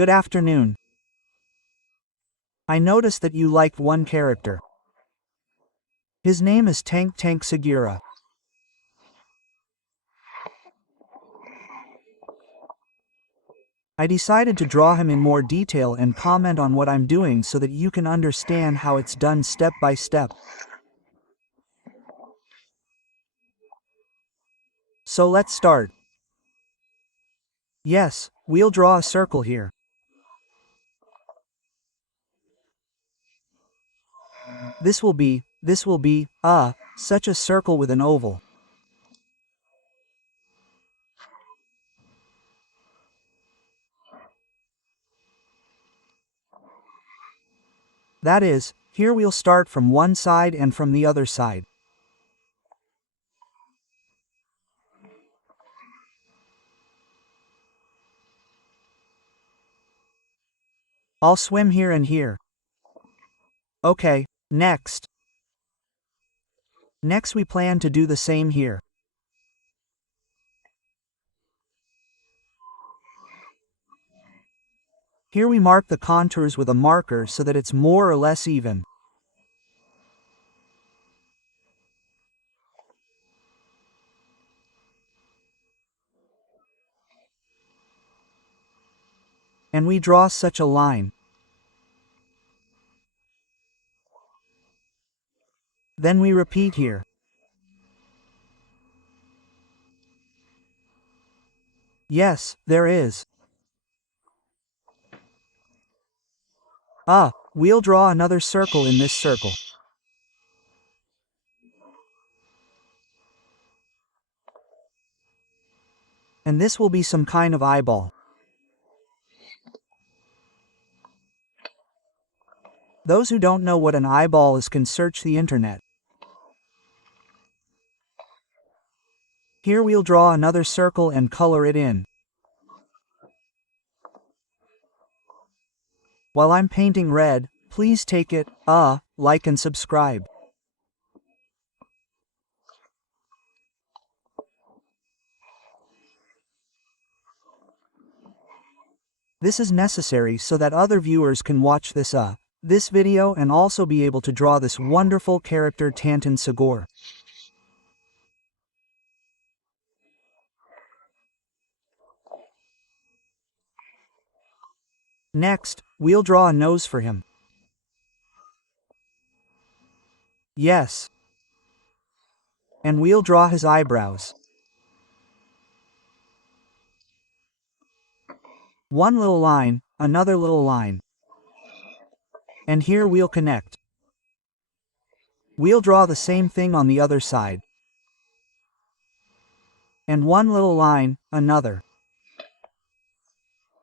Good afternoon. I noticed that you liked one character. His name is Tung Tung Sahur. I decided to draw him in more detail and comment on what I'm doing so that you can understand how it's done step by step. So let's start. Yes, we'll draw a circle here. This will be, such a circle with an oval. That is, here we'll start from one side and from the other side. I'll swim here and here. Okay, next. Next we plan to do the same here. Here we mark the contours with a marker so that it's more or less even. And we draw such a line. Then we repeat here. Yes, there is. We'll draw another circle in this circle. And this will be some kind of eyeball. Those who don't know what an eyeball is can search the internet. Here we'll draw another circle and color it in. While I'm painting red, please take it, like and subscribe. This is necessary so that other viewers can watch this video and also be able to draw this wonderful character Tung Tung Sahur. Next, we'll draw a nose for him. Yes. And we'll draw his eyebrows. One little line, another little line. And here we'll connect. We'll draw the same thing on the other side. And one little line, another.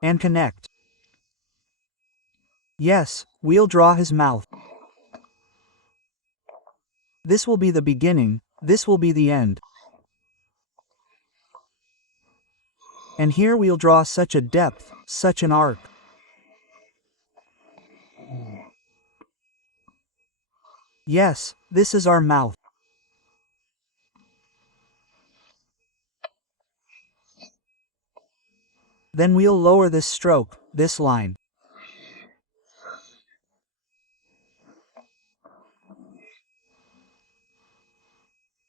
And connect. Yes, we'll draw his mouth. This will be the beginning, this will be the end. And here we'll draw such a depth, such an arc. Yes, this is our mouth. Then we'll lower this stroke, this line.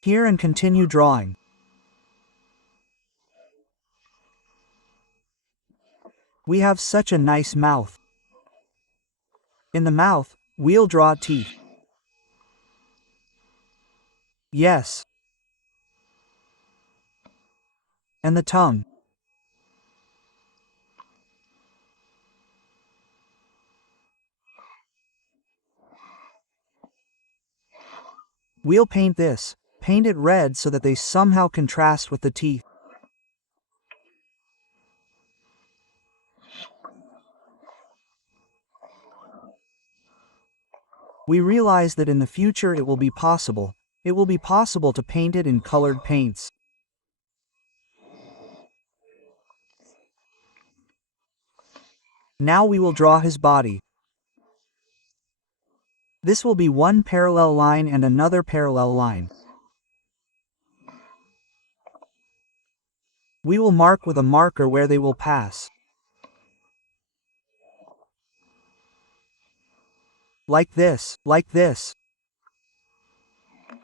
Here and continue drawing. We have such a nice mouth. In the mouth, we'll draw teeth. Yes. And the tongue. We'll paint it red so that they somehow contrast with the teeth. We realize that in the future it will be possible to paint it in colored paints. Now we will draw his body. This will be one parallel line and another parallel line. We will mark with a marker where they will pass. Like this, like this.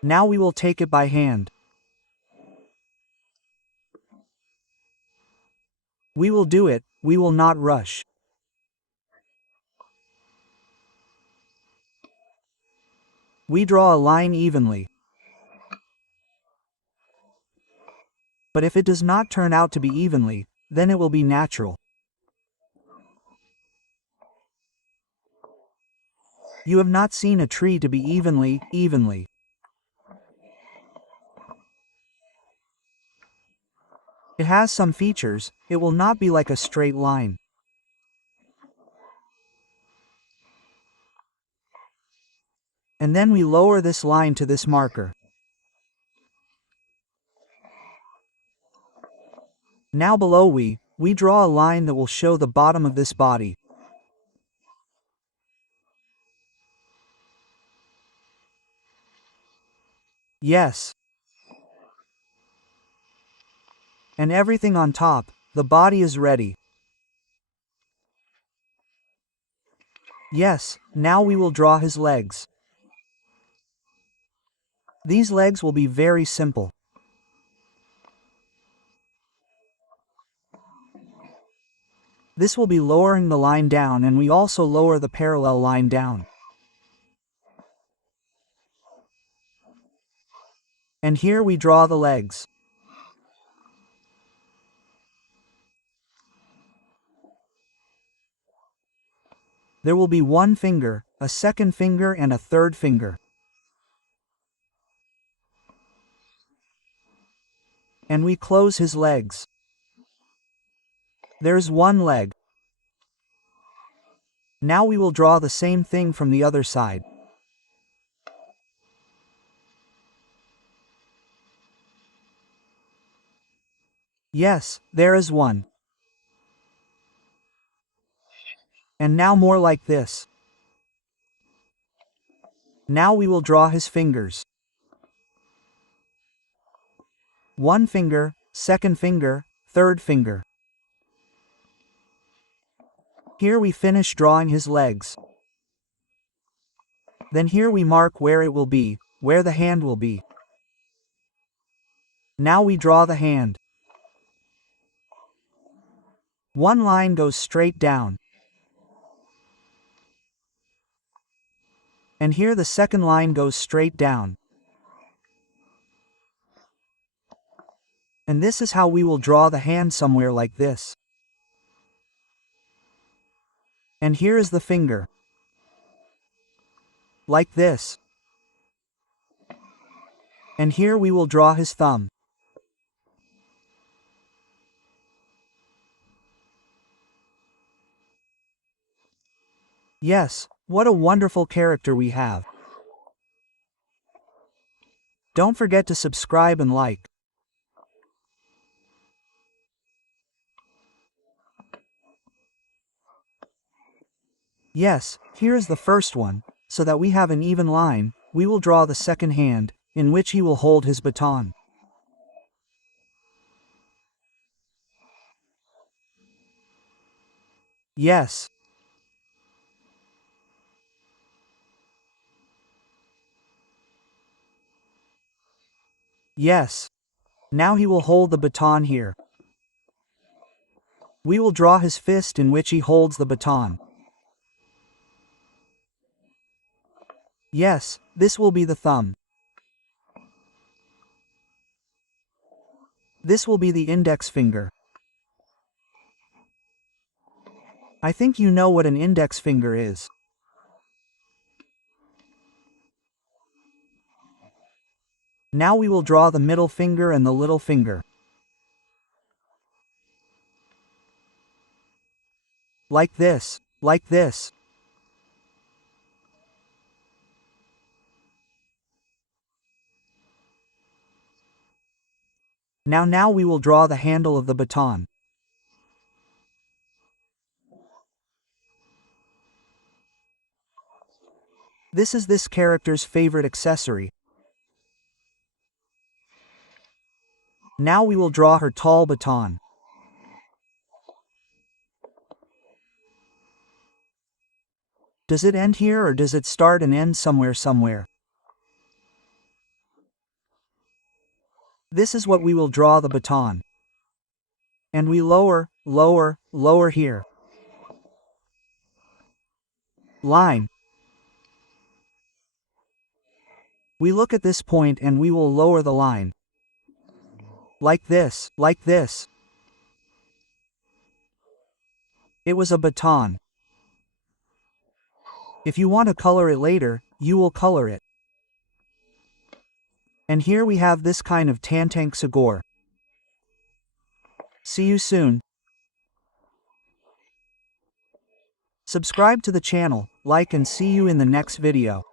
Now we will take it by hand. We will do it, we will not rush. We draw a line evenly. But if it does not turn out to be evenly, then it will be natural. You have not seen a tree to be evenly. It has some features, it will not be like a straight line. And then we lower this line to this marker. Now below we draw a line that will show the bottom of this body. Yes. And everything on top, the body is ready. Yes, now we will draw his legs. These legs will be very simple. This will be lowering the line down, and we also lower the parallel line down. And here we draw the legs. There will be one finger, a second finger and a third finger. And we close his legs. There's one leg. Now we will draw the same thing from the other side. Yes, there is one. And now more like this. Now we will draw his fingers. One finger, second finger, third finger. Here we finish drawing his legs. Then here we mark where it will be, where the hand will be. Now we draw the hand. One line goes straight down. And here the second line goes straight down. And this is how we will draw the hand, somewhere like this. And here is the finger. Like this. And here we will draw his thumb. Yes, what a wonderful character we have. Don't forget to subscribe and like. Yes, here is the first one. So that we have an even line, we will draw the second hand, in which he will hold his baton. Yes. Yes. Now he will hold the baton here. We will draw his fist in which he holds the baton. Yes, this will be the thumb. This will be the index finger. I think you know what an index finger is. Now we will draw the middle finger and the little finger. Like this, like this. Now we will draw the handle of the baton. This is this character's favorite accessory. Now we will draw her tall baton. Does it end here or does it start and end somewhere? This is what we will draw the baton. And we lower, lower, lower here. Line. We look at this point and we will lower the line. Like this, like this. It was a baton. If you want to color it later, you will color it. And here we have this kind of Tung Tung Tung Sahur. See you soon. Subscribe to the channel, like and see you in the next video.